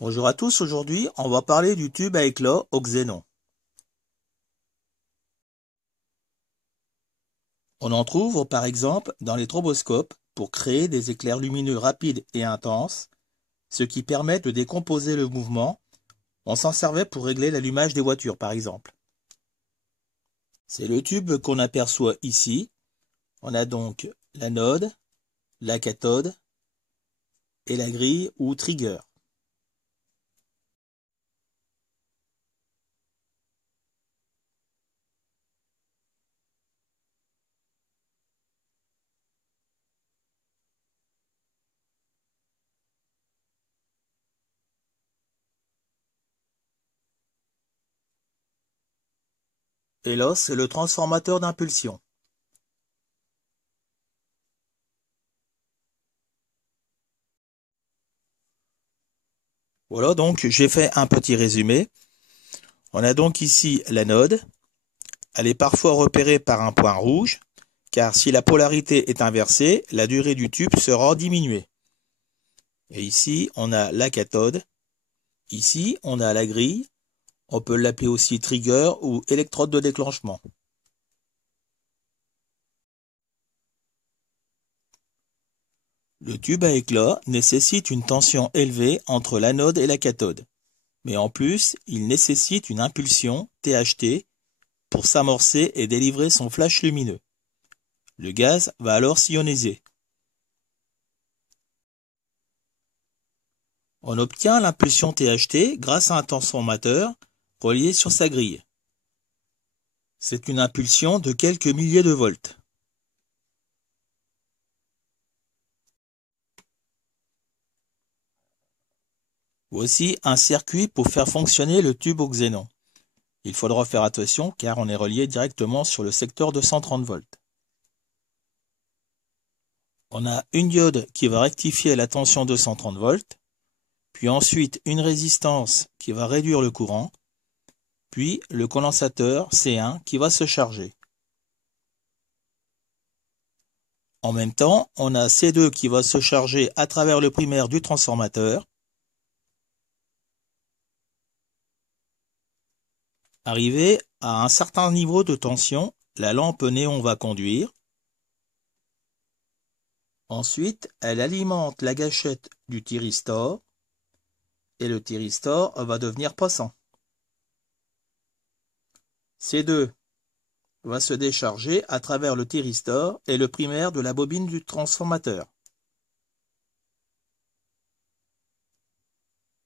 Bonjour à tous, aujourd'hui on va parler du tube à éclat au xénon. On en trouve par exemple dans les stroboscopes pour créer des éclairs lumineux rapides et intenses, ce qui permet de décomposer le mouvement. On s'en servait pour régler l'allumage des voitures par exemple. C'est le tube qu'on aperçoit ici. On a donc l'anode, la cathode et la grille ou trigger. Et là, c'est le transformateur d'impulsion. Voilà, donc j'ai fait un petit résumé. On a donc ici l'anode. Elle est parfois repérée par un point rouge, car si la polarité est inversée, la durée du tube sera diminuée. Et ici, on a la cathode. Ici, on a la grille. On peut l'appeler aussi trigger ou électrode de déclenchement. Le tube à éclat nécessite une tension élevée entre l'anode et la cathode. Mais en plus, il nécessite une impulsion, THT, pour s'amorcer et délivrer son flash lumineux. Le gaz va alors s'ioniser. On obtient l'impulsion THT grâce à un transformateur relié sur sa grille. C'est une impulsion de quelques milliers de volts. Voici un circuit pour faire fonctionner le tube au xénon. Il faudra faire attention car on est relié directement sur le secteur de 130 volts. On a une diode qui va rectifier la tension de 130 volts, puis ensuite une résistance qui va réduire le courant, puis le condensateur C1 qui va se charger. En même temps, on a C2 qui va se charger à travers le primaire du transformateur. Arrivé à un certain niveau de tension, la lampe néon va conduire. Ensuite, elle alimente la gâchette du thyristor et le thyristor va devenir passant. C2 va se décharger à travers le thyristor et le primaire de la bobine du transformateur.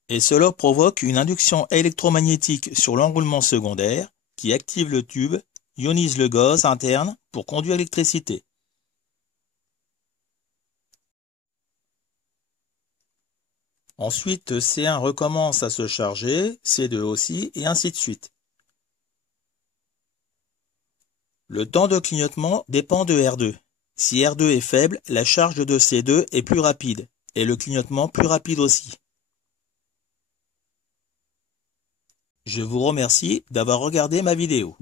Et cela provoque une induction électromagnétique sur l'enroulement secondaire qui active le tube, ionise le gaz interne pour conduire l'électricité. Ensuite, C1 recommence à se charger, C2 aussi, et ainsi de suite. Le temps de clignotement dépend de R2. Si R2 est faible, la charge de C2 est plus rapide, et le clignotement plus rapide aussi. Je vous remercie d'avoir regardé ma vidéo.